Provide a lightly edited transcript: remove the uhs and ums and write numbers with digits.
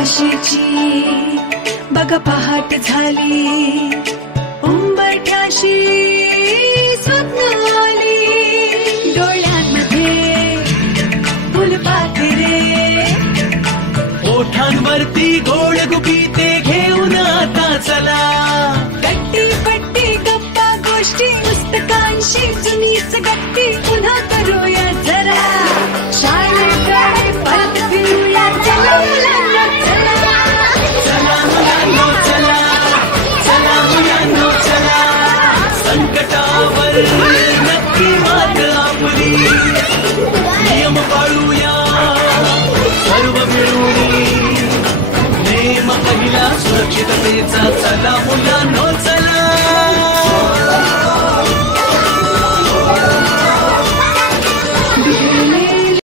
आशेची बघा पहाट झाली, उंबरठ्याशी स्वप्न आली, डोळ्यांमध्ये फुलपाखरे, ओठांवरती गोड गुपिते घेऊन आता चला, गट्टी पट्टी गप्पा गोष्टी पुस्तकांशी जुनीच गट्टी पुन्हा करूया जरा, शाळेकडे परत फिरूया चला मुलांनो चला, चला मुलांनो चला, चला मुलांनो चला, संकटावर नक्की मात आपली, नियम पाळूया सर्व मिळून, नेम पहिला सुरक्षिततेचा, चला मुलांनो चला.